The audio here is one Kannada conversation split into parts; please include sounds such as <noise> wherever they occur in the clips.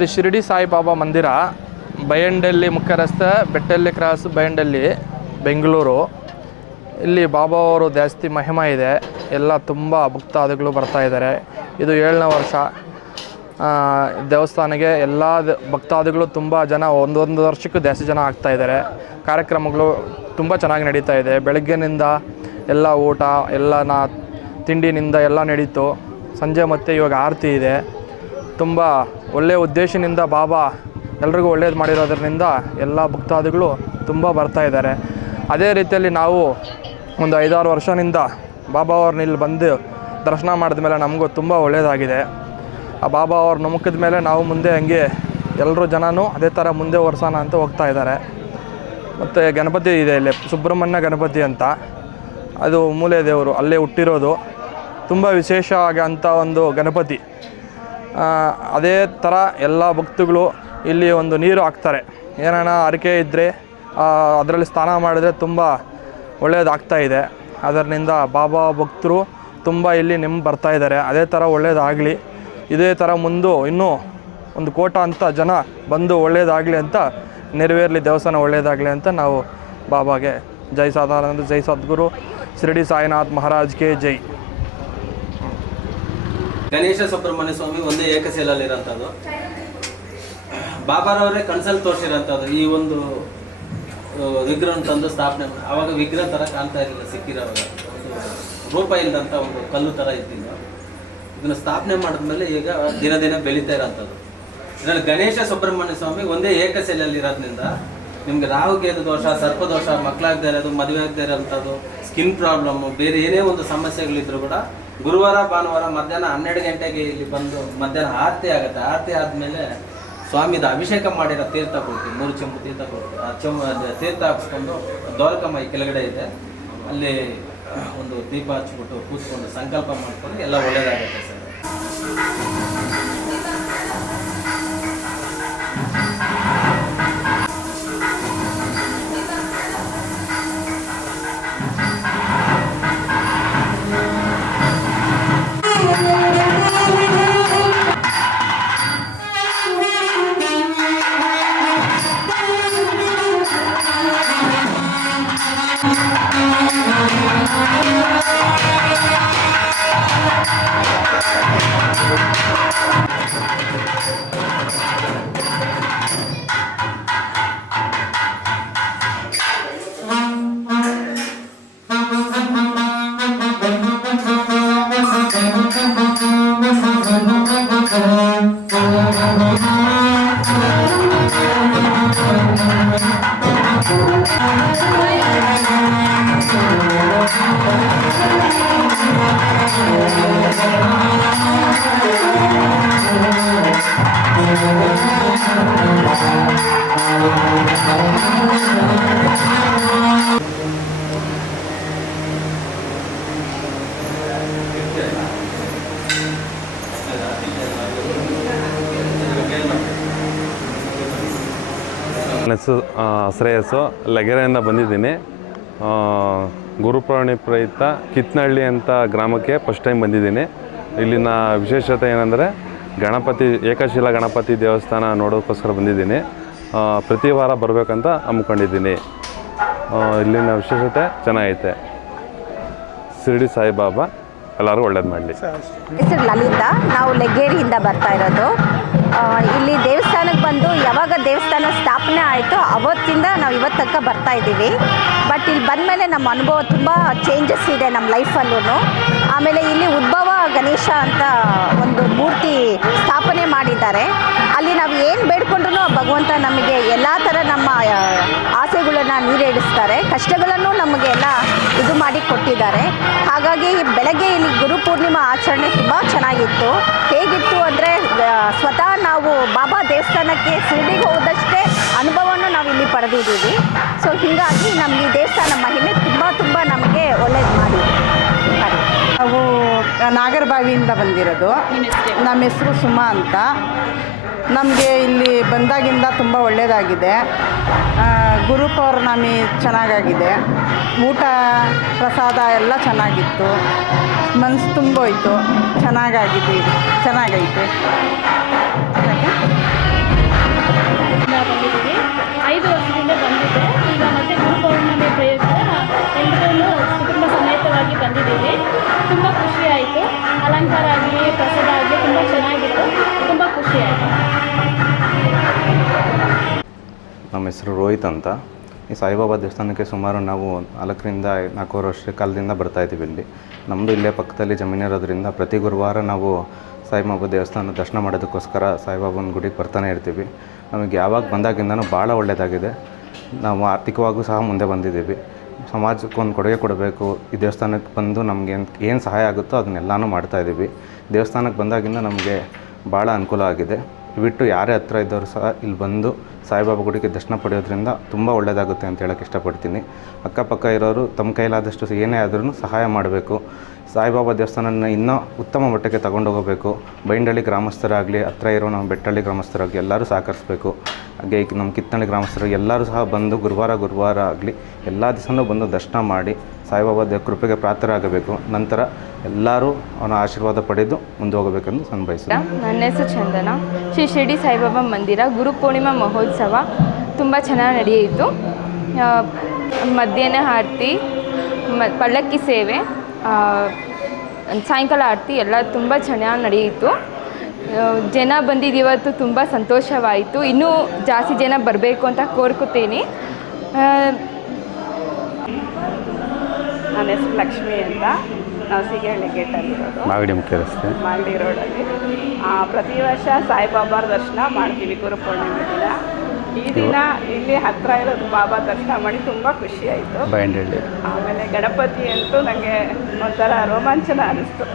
ಶ್ರೀ ಶಿರಡಿ ಸಾಯಿಬಾಬಾ ಮಂದಿರ ಬಯಂಡಲ್ಲಿ ಮುಖ್ಯ ರಸ್ತೆ ಬೆಟ್ಟಳ್ಳಿ ಕ್ರಾಸ್ ಬಯಂಡಲ್ಲಿ ಬೆಂಗಳೂರು. ಇಲ್ಲಿ ಬಾಬಾ ಅವರು ಜಾಸ್ತಿ ಮಹಿಮಾ ಇದೆ. ಎಲ್ಲ ತುಂಬ ಭಕ್ತಾದಿಗಳು ಬರ್ತಾ ಇದ್ದಾರೆ. ಇದು ಏಳನೇ ವರ್ಷ. ದೇವಸ್ಥಾನಕ್ಕೆ ಎಲ್ಲ ಭಕ್ತಾದಿಗಳು ತುಂಬ ಜನ, ಒಂದೊಂದು ವರ್ಷಕ್ಕೂ ಜಾಸ್ತಿ ಜನ ಆಗ್ತಾ ಇದ್ದಾರೆ. ಕಾರ್ಯಕ್ರಮಗಳು ತುಂಬ ಚೆನ್ನಾಗಿ ನಡೀತಾ ಇದೆ. ಬೆಳಗ್ಗೆನಿಂದ ಎಲ್ಲ ಊಟ, ಎಲ್ಲ ನಾ ತಿಂಡಿನಿಂದ ಎಲ್ಲ ನಡೀತು. ಸಂಜೆ ಮತ್ತೆ ಇವಾಗ ಆರತಿ ಇದೆ. ತುಂಬ ಒಳ್ಳೆಯ ಉದ್ದೇಶದಿಂದ ಬಾಬಾ ಎಲ್ರಿಗೂ ಒಳ್ಳೇದು ಮಾಡಿರೋದ್ರಿಂದ ಎಲ್ಲ ಭಕ್ತಾದಿಗಳು ತುಂಬ ಬರ್ತಾ ಇದ್ದಾರೆ. ಅದೇ ರೀತಿಯಲ್ಲಿ ನಾವು ಒಂದು ಐದಾರು ವರ್ಷದಿಂದ ಬಾಬಾ ಅವ್ರನ್ನ ಇಲ್ಲಿ ಬಂದು ದರ್ಶನ ಮಾಡಿದ ಮೇಲೆ ನಮಗೂ ತುಂಬ ಒಳ್ಳೆಯದಾಗಿದೆ ಆ ಬಾಬಾ ಅವ್ರ ನಮುಖದ ಮೇಲೆ ನಾವು ಮುಂದೆ ಹಂಗೆ ಎಲ್ಲರೂ ಜನನೂ ಅದೇ ಥರ ಮುಂದೆ ವರ್ಷಾನ ಅಂತ ಹೋಗ್ತಾ ಇದ್ದಾರೆ. ಮತ್ತು ಗಣಪತಿ ಇದೆ ಇಲ್ಲಿ, ಸುಬ್ರಹ್ಮಣ್ಯ ಗಣಪತಿ ಅಂತ. ಅದು ಮೂಲೆ ದೇವರು, ಅಲ್ಲೇ ಹುಟ್ಟಿರೋದು. ತುಂಬ ವಿಶೇಷ ಆಗಂಥ ಒಂದು ಗಣಪತಿ. ಅದೇ ಥರ ಎಲ್ಲ ಭಕ್ತಗಳು ಇಲ್ಲಿ ಒಂದು ನೀರು ಹಾಕ್ತಾರೆ. ಏನಾನ ಹರಕೆ ಇದ್ದರೆ ಅದರಲ್ಲಿ ಸ್ನಾನ ಮಾಡಿದ್ರೆ ತುಂಬ ಒಳ್ಳೆಯದಾಗ್ತಾ ಇದೆ. ಅದರಿಂದ ಬಾಬಾ ಭಕ್ತರು ತುಂಬ ಇಲ್ಲಿ ನಿಮ್ಮ ಬರ್ತಾ ಇದ್ದಾರೆ. ಅದೇ ಥರ ಒಳ್ಳೆಯದಾಗಲಿ ಇದೇ ಥರ ಮುಂದೆ ಇನ್ನೂ ಒಂದು ಕೋಟ ಅಂತ ಜನ ಬಂದು ಒಳ್ಳೆಯದಾಗಲಿ ಅಂತ ನೆರವೇರಲಿ, ದೇವಸ್ಥಾನ ಒಳ್ಳೆಯದಾಗಲಿ ಅಂತ ನಾವು ಬಾಬಾಗೆ ಜೈ ಸಾಧಾರಣ, ಜೈ ಸದ್ಗುರು. ಶಿರಡಿ ಸಾಯಿನಾಥ್ ಮಹಾರಾಜ್ ಕೆ ಜೈ. ಗಣೇಶ ಸುಬ್ರಹ್ಮಣ್ಯ ಸ್ವಾಮಿ ಒಂದೇ ಏಕಶೀಲಲ್ಲಿರೋಂಥದ್ದು ಬಾಬಾರವರೇ ಕನ್ಸಲ್ಲಿ ತೋರಿಸಿರೋಂಥದ್ದು ಈ ಒಂದು ವಿಗ್ರಹ ತಂದು ಸ್ಥಾಪನೆ ಅವಾಗ ವಿಗ್ರಹ ಥರ ಕಾಣ್ತಾ ಇರಲಿಲ್ಲ ಸಿಕ್ಕಿರೋವಾಗ. ರೂಪ ಇಲ್ಲದಂಥ ಒಂದು ಕಲ್ಲು ಥರ ಇದ್ದಿಲ್ಲ ಇದನ್ನು ಸ್ಥಾಪನೆ ಮಾಡಿದ್ಮೇಲೆ ಈಗ ದಿನ ದಿನ ಬೆಳೀತಾ ಇರೋಂಥದ್ದು. ಇದರಲ್ಲಿ ಗಣೇಶ ಸುಬ್ರಹ್ಮಣ್ಯ ಸ್ವಾಮಿ ಒಂದೇ ಏಕಶಿಲೆಯಲ್ಲಿರೋದ್ರಿಂದ ನಿಮ್ಗೆ ರಾಹು, ಕೇತು ದೋಷ ಸರ್ಪದೋಷ ಮಕ್ಕಳಾಗದೇ ಇರೋದು, ಮದುವೆ ಆಗದೇ ಇರೋಂಥದ್ದು, ಸ್ಕಿನ್ ಪ್ರಾಬ್ಲಮ್ಮು, ಬೇರೆ ಏನೇ ಒಂದು ಸಮಸ್ಯೆಗಳಿದ್ರು ಕೂಡ ಗುರುವಾರ, ಭಾನುವಾರ ಮಧ್ಯಾಹ್ನ ಹನ್ನೆರಡು ಗಂಟೆಗೆ ಇಲ್ಲಿ ಬಂದು ಮಧ್ಯಾಹ್ನ ಆರತಿ ಆಗುತ್ತೆ. ಆರತಿ ಆದಮೇಲೆ ಸ್ವಾಮಿದ ಅಭಿಷೇಕ ಮಾಡಿರೋ ತೀರ್ಥ ಕೊಡ್ತೀವಿ. ಮೂರು ಚೆಂಬು ತೀರ್ಥ ಕೊಡ್ತೀವಿ. ಆ ಚೆಂಬು ತೀರ್ಥ ಹಾಕ್ಸ್ಕೊಂಡು ದ್ವಾರಕಮ್ಮ ಕೆಳಗಡೆ ಇದೆ. ಅಲ್ಲಿ ಒಂದು ದೀಪ ಹಚ್ಬಿಟ್ಟು ಕೂತ್ಕೊಂಡು ಸಂಕಲ್ಪ ಮಾಡಿಕೊಂಡು ಎಲ್ಲ ಒಳ್ಳೆಯದಾಗುತ್ತೆ ಸರ್. ನನ್ನ ಹೆಸರು ಶ್ರೇಯಸ್ಸು. ಲಗೆರೆಯಿಂದ ಬಂದಿದ್ದೀನಿ. ಗುರುಪೌರ್ಣಿ ಪ್ರಯುಕ್ತ ಕಿತ್ನಹಳ್ಳಿ ಅಂತ ಗ್ರಾಮಕ್ಕೆ ಫಸ್ಟ್ ಟೈಮ್ ಬಂದಿದ್ದೀನಿ. ಇಲ್ಲಿನ ವಿಶೇಷತೆ ಏನಂದರೆ ಗಣಪತಿ, ಏಕಶಿಲಾ ಗಣಪತಿ ದೇವಸ್ಥಾನ ನೋಡೋಕ್ಕೋಸ್ಕರ ಬಂದಿದ್ದೀನಿ. ಪ್ರತಿ ವಾರ ಬರಬೇಕಂತ ಹಮ್ಮಿಕೊಂಡಿದ್ದೀನಿ. ಇಲ್ಲಿನ ವಿಶೇಷತೆ ಚೆನ್ನಾಗೈತೆ. ಶಿರಡಿ ಸಾಯಿಬಾಬಾ ಎಲ್ಲರೂ ಒಳ್ಳೇದು ಮಾಡಲಿ. ಹೆಸರು ಲಲಿತಾ. ನಾವು ಲೆಗ್ಗೇರಿಯಿಂದ ಬರ್ತಾ ಇರೋದು. ಇಲ್ಲಿ ದೇವಸ್ಥಾನಕ್ಕೆ ಬಂದು ಯಾವಾಗ ದೇವಸ್ಥಾನ ಸ್ಥಾಪನೆ ಆಯಿತು ಅವತ್ತಿಂದ ನಾವು ಇವತ್ತು ಬರ್ತಾ ಇದ್ದೀವಿ. ಬಟ್ ಇಲ್ಲಿ ಬಂದಮೇಲೆ ನಮ್ಮ ಅನುಭವ ತುಂಬ ಚೇಂಜಸ್ ಇದೆ ನಮ್ಮ ಲೈಫಲ್ಲೂ ಆಮೇಲೆ ಇಲ್ಲಿ ಉದ್ಭವ ಗಣೇಶ ಅಂತ ಒಂದು ಮೂರ್ತಿ ಸ್ಥಾಪನೆ ಮಾಡಿದ್ದಾರೆ. ಅಲ್ಲಿ ನಾವು ಏನು ಬೇಡ್ಕೊಂಡ್ರು ಭಗವಂತ ನಮಗೆ ಎಲ್ಲ ಥರ ನಮ್ಮ ಆಸೆಗಳನ್ನು ನೀರೇಡಿಸ್ತಾರೆ ಕಷ್ಟಗಳನ್ನು ನಮಗೆ ಎಲ್ಲ ಇದು ಮಾಡಿ ಕೊಟ್ಟಿದ್ದಾರೆ. ಹಾಗಾಗಿ ಬೆಳಗ್ಗೆ ಇಲ್ಲಿ ಗುರು ಪೂರ್ಣಿಮಾ ಆಚರಣೆ ತುಂಬ ಚೆನ್ನಾಗಿತ್ತು. ಹೇಗಿತ್ತು ಅಂದರೆ ಸ್ವತಃ ನಾವು ಬಾಬಾ ದೇವಸ್ಥಾನಕ್ಕೆ ಶಿರ್ಡಿಗೆ ಹೋದಷ್ಟೇ ಅನುಭವವನ್ನು ನಾವು ಇಲ್ಲಿ ಪಡೆದಿದ್ದೀವಿ. ಸೊ ಹೀಗಾಗಿ ನಮಗೆ ಈ ದೇವಸ್ಥಾನ ಮಹಿಮೆ ತುಂಬ ತುಂಬ ನಮಗೆ ಒಳ್ಳೇದು. ನಾವು ನಾಗರಬಾವಿಯಿಂದ ಬಂದಿರೋದು. ನಮ್ಮ ಹೆಸರು ಸುಮಾ ಅಂತ. ನಮಗೆ ಇಲ್ಲಿ ಬಂದಾಗಿಂದ ತುಂಬ ಒಳ್ಳೆಯದಾಗಿದೆ ಗುರು ಪೌರ್ಣಮಿ ಚೆನ್ನಾಗಾಗಿದೆ. ಊಟ ಪ್ರಸಾದ ಎಲ್ಲ ಚೆನ್ನಾಗಿತ್ತು. ಮನಸ್ಸು ತುಂಬೋಯ್ತು. ಚೆನ್ನಾಗಾಗಿದೆ. ಚೆನ್ನಾಗೈತೆ. ಹೆಸರು ರೋಹಿತ್ ಅಂತ. ಈ ಸಾಯಿಬಾಬಾ ದೇವಸ್ಥಾನಕ್ಕೆ ಸುಮಾರು ನಾವು ನಾಲ್ಕರಿಂದ ನಾಲ್ಕೂವರೆ ವರ್ಷ ಕಾಲದಿಂದ ಬರ್ತಾ ಇದ್ದೀವಿ ಇಲ್ಲಿ. ನಮ್ಮದು ಇಲ್ಲೇ ಪಕ್ಕದಲ್ಲಿ ಜಮೀನಿರೋದ್ರಿಂದ ಪ್ರತಿ ಗುರುವಾರ ನಾವು ಸಾಯಿಬಾಬಾ ದೇವಸ್ಥಾನ ದರ್ಶನ ಮಾಡೋದಕ್ಕೋಸ್ಕರ ಸಾಯಿಬಾಬನ ಗುಡಿಗೆ ಬರ್ತಾನೆ ಇರ್ತೀವಿ. ನಮಗೆ ಯಾವಾಗ ಬಂದಾಗಿಂದನೂ ಭಾಳ ಒಳ್ಳೆಯದಾಗಿದೆ ನಾವು ಆರ್ಥಿಕವಾಗೂ ಸಹ ಮುಂದೆ ಬಂದಿದ್ದೀವಿ. ಸಮಾಜಕ್ಕೆ ಒಂದು ಕೊಡುಗೆ ಕೊಡಬೇಕು. ಈ ದೇವಸ್ಥಾನಕ್ಕೆ ಬಂದು ನಮಗೆ ಏನು ಸಹಾಯ ಆಗುತ್ತೋ ಅದನ್ನೆಲ್ಲನೂ ಮಾಡ್ತಾಯಿದ್ದೀವಿ ದೇವಸ್ಥಾನಕ್ಕೆ ಬಂದಾಗಿಂದ ನಮಗೆ ಭಾಳ ಅನುಕೂಲ ಆಗಿದೆ. ಬಿಟ್ಟು ಯಾರೇ ಹತ್ರ ಇದ್ದವರು ಸಹ ಇಲ್ಲಿ ಬಂದು ಸಾಯಿಬಾಬಾ ಗುಡಿಗೆ ದರ್ಶನ ಪಡೆಯೋದ್ರಿಂದ ತುಂಬ ಒಳ್ಳೆಯದಾಗುತ್ತೆ ಅಂತ ಹೇಳೋಕ್ಕೆ ಇಷ್ಟಪಡ್ತೀನಿ. ಅಕ್ಕಪಕ್ಕ ಇರೋರು ತಮ್ಮ ಕೈಲಾದಷ್ಟು ಏನೇ ಆದ್ರೂ ಸಹಾಯ ಮಾಡಬೇಕು. ಸಾಯಿಬಾಬಾ ದೇವಸ್ಥಾನನ ಇನ್ನೂ ಉತ್ತಮ ಮಟ್ಟಕ್ಕೆ ತಗೊಂಡೋಗಬೇಕು ಬೈಂಡಳ್ಳಿ ಗ್ರಾಮಸ್ಥರಾಗಲಿ, ಹತ್ರ ಇರೋ ನಮ್ಮ ಬೆಟ್ಟಳ್ಳಿ ಗ್ರಾಮಸ್ಥರಾಗಲಿ ಎಲ್ಲರೂ ಸಹಕರಿಸಬೇಕು. ಹಾಗೆ ನಮ್ಮ ಕಿತ್ತಳೆ ಗ್ರಾಮಸ್ಥರು ಎಲ್ಲರೂ ಸಹ ಬಂದು ಗುರುವಾರ ಗುರುವಾರ ಆಗಲಿ ಎಲ್ಲ ದಿವಸನೂ ಬಂದು ದರ್ಶನ ಮಾಡಿ ಸಾಯಿಬಾಬಾ ಕೃಪೆಗೆ ಪ್ರಾರ್ಥರಾಗಬೇಕು ನಂತರ ಎಲ್ಲರೂ ಅವನ ಆಶೀರ್ವಾದ ಪಡೆದು ಮುಂದೆ ಹೋಗಬೇಕೆಂದು ನಾನು ಬಯಸಿದೆ ನನ್ನ ಹೆಸರು ಚಂದನ. ಶ್ರೀ ಶಿರಡಿ ಸಾಯಿಬಾಬಾ ಮಂದಿರ ಗುರು ಪೂರ್ಣಿಮಾ ಮಹೋತ್ಸವ ತುಂಬ ಚೆನ್ನಾಗಿ ನಡೆಯಿತು. ಮಧ್ಯಾಹ್ನ ಆರತಿ, ಮ, ಪಲ್ಲಕ್ಕಿ ಸೇವೆ ಸಾಯಂಕಾಲ ಆರತಿ ಎಲ್ಲ ತುಂಬ ಚೆನ್ನಾಗಿ ನಡೆಯಿತು. ಜನ ಬಂದಿದ್ದು ಇವತ್ತು ತುಂಬ ಸಂತೋಷವಾಯಿತು. ಇನ್ನೂ ಜಾಸ್ತಿ ಜನ ಬರಬೇಕು ಅಂತ ಕೋರ್ಕೊತೀನಿ ನನ್ನ ಹೆಸರು ಲಕ್ಷ್ಮಿ ಅಂತ. ನಾವು ಸಿಗಹಳ್ಳಿ ಗೇಟಲ್ಲಿರೋದು ಮಾಗಡಿ ಮುಖ್ಯ ರಸ್ತೆ. ಮಾಗಡಿ ರೋಡಲ್ಲಿ ಪ್ರತಿ ವರ್ಷ ಸಾಯಿಬಾಬಾರ ದರ್ಶನ ಮಾಡ್ತೀವಿ ಗುರುಪೂರ್ಣಿಮೆ ದಿನ. ಈ ದಿನ ಇಲ್ಲಿ ಹತ್ತಿರ ಇರೋದು ಬಾಬಾ ದರ್ಶನ ಮಾಡಿ ತುಂಬ ಖುಷಿಯಾಯಿತು ಆಯಿತು. ಆಮೇಲೆ ಗಣಪತಿ ಅಂತೂ ನನಗೆ ಒಂಥರ ರೋಮಾಂಚನ ಅನ್ನಿಸ್ತು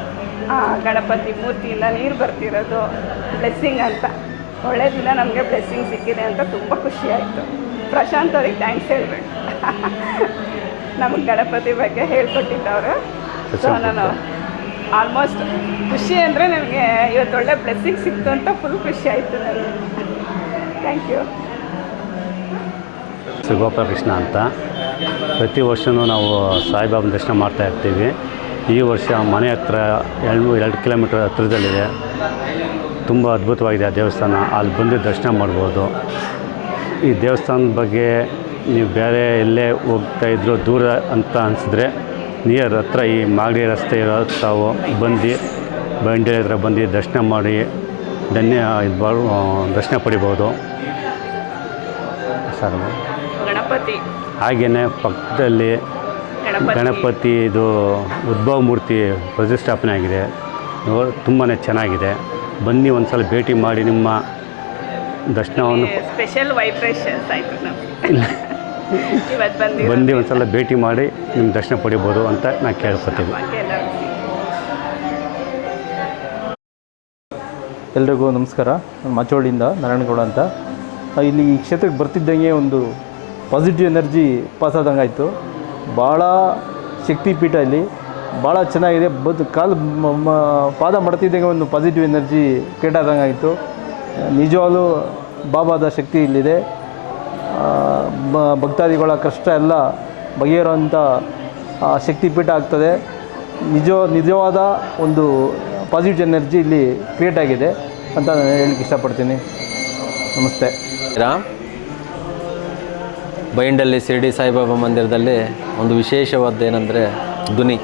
ಆ, ಗಣಪತಿ ಮೂರ್ತಿಯಿಂದ ನೀರು ಬರ್ತಿರೋದು. ಬ್ಲೆಸ್ಸಿಂಗ್ ಅಂತ. ಒಳ್ಳೆ ದಿನ ನಮಗೆ ಬ್ಲೆಸ್ಸಿಂಗ್ ಸಿಕ್ಕಿದೆ ಅಂತ ತುಂಬ ಖುಷಿಯಾಯಿತು ಪ್ರಶಾಂತ್ ಅವ್ರಿಗೆ ಥ್ಯಾಂಕ್ಸ್ ಹೇಳಬೇಕು. <laughs> ನಮಗೆ ಗಣಪತಿ ಬಗ್ಗೆ ಹೇಳ್ಕೊಟ್ಟಿದ್ದವರು. ಸೊ ನಾನು ಆಲ್ಮೋಸ್ಟ್ ಖುಷಿ ಅಂದರೆ ನನಗೆ ಇವತ್ತು ಒಳ್ಳೆ ಬ್ಲೆಸ್ಸಿಂಗ್ ಸಿಕ್ತು ಅಂತ ಫುಲ್ ಖುಷಿ ಆಯಿತು ನನಗೆ. ಥ್ಯಾಂಕ್ ಯು ಶ್ರೀ ಗೋಪಾಲಕೃಷ್ಣ ಅಂತ. ಪ್ರತಿ ವರ್ಷವೂ ನಾವು ಸಾಯಿಬಾಬನ ದರ್ಶನ ಮಾಡ್ತಾ ಇರ್ತೀವಿ. ಈ ವರ್ಷ ಮನೆ ಹತ್ರ ಎರಡು ಎರಡು ಕಿಲೋಮೀಟರ್ ಹತ್ತಿರದಲ್ಲಿದೆ ತುಂಬ ಅದ್ಭುತವಾಗಿದೆ ಆ ದೇವಸ್ಥಾನ. ಅಲ್ಲಿ ಬಂದು ದರ್ಶನ ಮಾಡ್ಬೋದು. ಈ ದೇವಸ್ಥಾನದ ಬಗ್ಗೆ ನೀವು ಬೇರೆ ಎಲ್ಲೇ ಹೋಗ್ತಾ ಇದ್ರು ದೂರ ಅಂತ ಅನಿಸಿದ್ರೆ ನಿಯರ್ ಹತ್ರ ಈ ಮಾಗಡಿ ರಸ್ತೆ ಇರೋ ತಾವು ಬಂದು ಬಂಡಿ ಹತ್ರ ಬಂದು ದರ್ಶನ ಮಾಡಿ ಧನ್ಯ ಇದು ದರ್ಶನ ಪಡಿಬೋದು. ಸರ್ ಗಣಪತಿ. ಹಾಗೆಯೇ ಪಕ್ಕದಲ್ಲಿ ಗಣಪತಿ. ಇದು ಉದ್ಭವ ಮೂರ್ತಿ ಪ್ರತಿಷ್ಠಾಪನೆ ಆಗಿದೆ. ತುಂಬಾ ಚೆನ್ನಾಗಿದೆ. ಬನ್ನಿ ಒಂದು ಸಲ ಭೇಟಿ ಮಾಡಿ ನಿಮ್ಮ ದರ್ಶನವನ್ನು. ಸ್ಪೆಷಲ್ ವೈಬ್ರೇಷನ್ಸ್ ಆಯಿತು ನಮಗೆ. ಇವತ್ತು ಬಂದಿರೋ ಬಂದು ಒಂದು ಸಲ ಭೇಟಿ ಮಾಡಿ ನಿಮ್ಮ ದರ್ಶನ ಪಡಿಬೋದು ಅಂತ ನಾನು ಕೇಳ್ಕೊತೀನಿ. ಎಲ್ರಿಗೂ ನಮಸ್ಕಾರ. ನಾನು ಮಾಚೋಳಿಂದ ನಾರಾಯಣಗೌಡ ಅಂತ. ಇಲ್ಲಿ ಈ ಕ್ಷೇತ್ರಕ್ಕೆ ಬರ್ತಿದ್ದಂಗೆ ಒಂದು ಪಾಸಿಟಿವ್ ಎನರ್ಜಿ ಪಾಸ್ ಆದಂಗೆ ಆಯಿತು ಭಾಳ ಶಕ್ತಿಪೀಠ ಇಲ್ಲಿ. ಭಾಳ ಚೆನ್ನಾಗಿದೆ. ಬದ್ ಕಾಲು ಪಾದ ಮಾಡ್ತಿದ್ದಂಗೆ ಒಂದು ಪಾಸಿಟಿವ್ ಎನರ್ಜಿ ಕ್ರಿಯೇಟ್ ಆಯಿತು ನಿಜವಾಗ್ಲೂ ಬಾಬಾದ ಶಕ್ತಿ ಇಲ್ಲಿದೆ. ಭಕ್ತಾದಿಗಳ ಕಷ್ಟ ಎಲ್ಲ ಬಗೆಯಿರೋಂಥ ಶಕ್ತಿಪೀಠ ಆಗ್ತದೆ. ನಿಜ, ನಿಜವಾದ ಒಂದು ಪಾಸಿಟಿವ್ ಎನರ್ಜಿ ಇಲ್ಲಿ ಕ್ರಿಯೇಟ್ ಆಗಿದೆ ಅಂತ ನಾನು ಹೇಳಲಿಕ್ಕೆ ಇಷ್ಟಪಡ್ತೀನಿ. ನಮಸ್ತೆ. ರಾಮ್. ಬೈಂಡಲ್ಲಿ ಶಿರಡಿ ಸಾಯಿಬಾಬಾ ಮಂದಿರದಲ್ಲಿ ಒಂದು ವಿಶೇಷವಾದ ಏನಂದರೆ ಧ್ವನಿ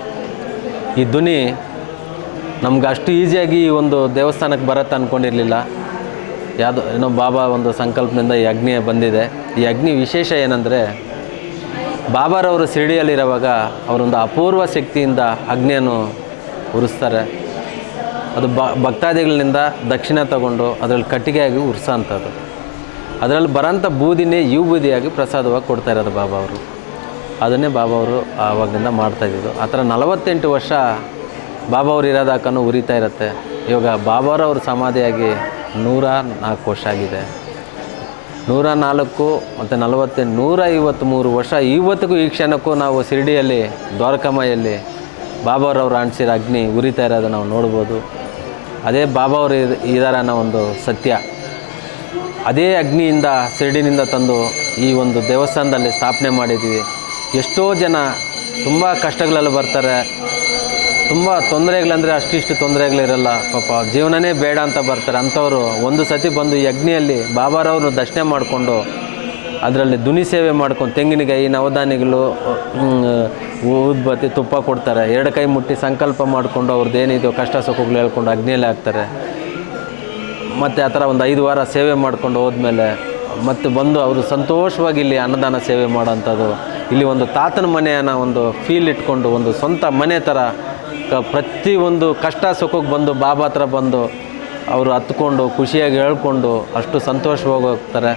ಈ ಧ್ವನಿ ನಮ್ಗೆ ಅಷ್ಟು ಈಸಿಯಾಗಿ ಈ ಒಂದು ದೇವಸ್ಥಾನಕ್ಕೆ ಬರತ್ತೆ ಅಂದ್ಕೊಂಡಿರಲಿಲ್ಲ ಯಾವುದು ಏನೋ ಬಾಬಾ ಒಂದು ಸಂಕಲ್ಪದಿಂದ ಈ ಅಗ್ನಿ ಬಂದಿದೆ. ಈ ಅಗ್ನಿ ವಿಶೇಷ ಏನಂದರೆ ಬಾಬಾರವರು ಶಿರಡಿಯಲ್ಲಿರುವಾಗ ಅವರೊಂದು ಅಪೂರ್ವ ಶಕ್ತಿಯಿಂದ ಅಗ್ನಿಯನ್ನು ಉರಿಸ್ತಾರೆ. ಅದು ಭಕ್ತಾದಿಗಳಿಂದ ದಕ್ಷಿಣ ತಗೊಂಡು ಅದರಲ್ಲಿ ಕಟ್ಟಿಗೆಯಾಗಿ ಉರ್ಸೋ ಅಂಥದ್ದು ಅದರಲ್ಲಿ ಬರೋಂಥ ಬೂದಿನೇ ಯು ಬೂದಿಯಾಗಿ ಪ್ರಸಾದವಾಗಿ ಕೊಡ್ತಾ ಇರೋದು ಬಾಬಾ ಅವರು. ಅದನ್ನೇ ಬಾಬಾ ಅವರು ಆವಾಗಿಂದ ಮಾಡ್ತಾ ಇದ್ದಿದ್ದು. ಆ ಥರ ನಲವತ್ತೆಂಟು ವರ್ಷ ಬಾಬಾ ಅವ್ರು ಇರೋದಾಕನೂ ಉರಿತಾ ಇರುತ್ತೆ. ಇವಾಗ ಬಾಬಾರವ್ರ ಸಮಾಧಿಯಾಗಿ ನೂರ ನಾಲ್ಕು ವರ್ಷ ಆಗಿದೆ. ನೂರ ನಾಲ್ಕು ಮತ್ತು ನಲವತ್ತೆಂಟು ನೂರ ಐವತ್ತ್ಮೂರು ವರ್ಷ. ಇವತ್ತಿಗೂ ಈ ಕ್ಷಣಕ್ಕೂ ನಾವು ಶಿರಡಿಯಲ್ಲಿ, ದ್ವಾರಕಮಯಲ್ಲಿ ಬಾಬಾರವ್ರು ಅಂಟಿಸಿರೋ ಅಗ್ನಿ ಉರಿತಾ ಇರೋದು ನಾವು ನೋಡ್ಬೋದು. ಅದೇ ಬಾಬಾ ಅವರು ಇದಾರ ಅನ್ನೋ ಒಂದು ಸತ್ಯ. ಅದೇ ಅಗ್ನಿಯಿಂದ ಸಿರಡಿನಿಂದ ತಂದು ಈ ಒಂದು ದೇವಸ್ಥಾನದಲ್ಲಿ ಸ್ಥಾಪನೆ ಮಾಡಿದ್ದೀವಿ. ಎಷ್ಟೋ ಜನ ತುಂಬ ಕಷ್ಟಗಳಲ್ಲಿ ಬರ್ತಾರೆ. ತುಂಬ ತೊಂದರೆಗಳಂದರೆ ಅಷ್ಟಿಷ್ಟು ತೊಂದರೆಗಳಿರಲ್ಲ. ಪಾಪ ಜೀವನನೇ ಬೇಡ ಅಂತ ಬರ್ತಾರೆ. ಅಂಥವರು ಒಂದು ಸತಿ ಬಂದು ಈ ಅಗ್ನಿಯಲ್ಲಿ ಬಾಬಾರವ್ರನ್ನ ದರ್ಶನ ಮಾಡಿಕೊಂಡು ಅದರಲ್ಲಿ ದುನಿ ಸೇವೆ ಮಾಡ್ಕೊಂಡು ತೆಂಗಿನಕಾಯಿ, ನವಧಾನ್ಯಗಳು ಉದ್ಬತ್ತಿ, ತುಪ್ಪ ಕೊಡ್ತಾರೆ. ಎರಡು ಕೈ ಮುಟ್ಟಿ ಸಂಕಲ್ಪ ಮಾಡಿಕೊಂಡು ಅವ್ರದ್ದು ಏನಿದೆಯೋ ಕಷ್ಟ ಸುಖಗಳು ಹೇಳ್ಕೊಂಡು ಅಗ್ನಿಯಲ್ಲಿ ಹಾಕ್ತಾರೆ. ಮತ್ತು ಆ ಥರ ಒಂದು ಐದು ವಾರ ಸೇವೆ ಮಾಡ್ಕೊಂಡು ಹೋದ್ಮೇಲೆ ಮತ್ತು ಬಂದು ಅವರು ಸಂತೋಷವಾಗಿ ಇಲ್ಲಿ ಅನ್ನದಾನ ಸೇವೆ ಮಾಡೋಂಥದ್ದು ಇಲ್ಲಿ ಒಂದು ತಾತನ ಮನೆಯನ್ನು ಒಂದು ಫೀಲ್ ಇಟ್ಕೊಂಡು ಒಂದು ಸ್ವಂತ ಮನೆ ಥರ ಕ ಪ್ರತಿಯೊಂದು ಕಷ್ಟ ಸುಖಕ್ಕೆ ಬಂದು ಬಾಬಾ ಹತ್ರ ಬಂದು ಅವರು ಹತ್ಕೊಂಡು ಖುಷಿಯಾಗಿ ಹೇಳ್ಕೊಂಡು ಅಷ್ಟು ಸಂತೋಷವಾಗಿ ಹೋಗ್ತಾರೆ.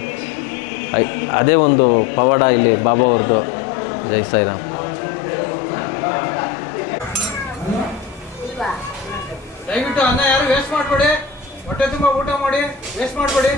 ಅದೇ ಒಂದು ಪವಾಡ ಇಲ್ಲಿ ಬಾಬಾ ಅವ್ರದ್ದು. ಜೈ ಸಾಯಿರಾಮ್. ದಯವಿಟ್ಟು ಅನ್ನ ಯಾರು ವೇಸ್ಟ್ ಮಾಡಬೇಡಿ ಹೊಟ್ಟೆ ತುಂಬ ಊಟ ಮಾಡಿ ವೇಸ್ಟ್ ಮಾಡಬೇಡಿ.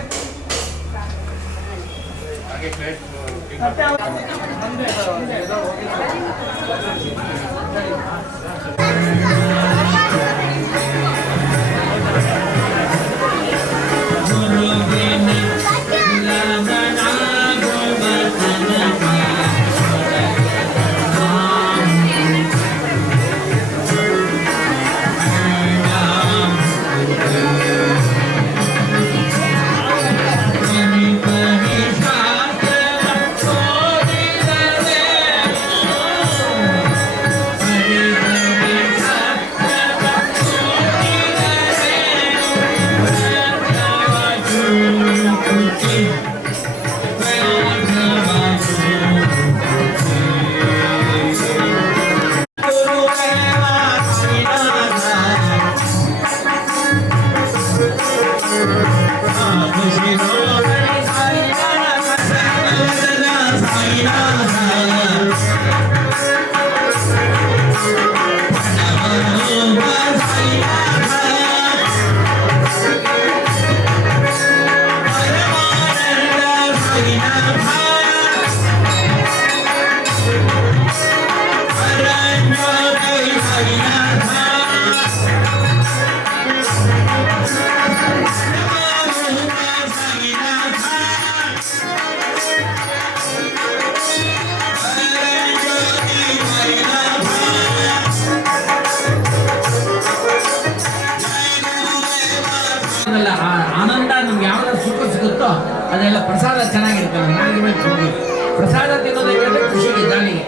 ಅದೆಲ್ಲ ಪ್ರಸಾದ ಚೆನ್ನಾಗಿರ್ತದೆ ನಾಲ್ಕು ಪ್ರಸಾದ ತಿನ್ನೋದಕ್ಕೆ ಖುಷಿಗೆ ಜಾಲಿಗೆ.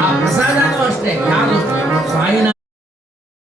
ಆ ಪ್ರಸಾದನೂ ಅಷ್ಟೇ. ಯಾರು? ಸಾಯಿನ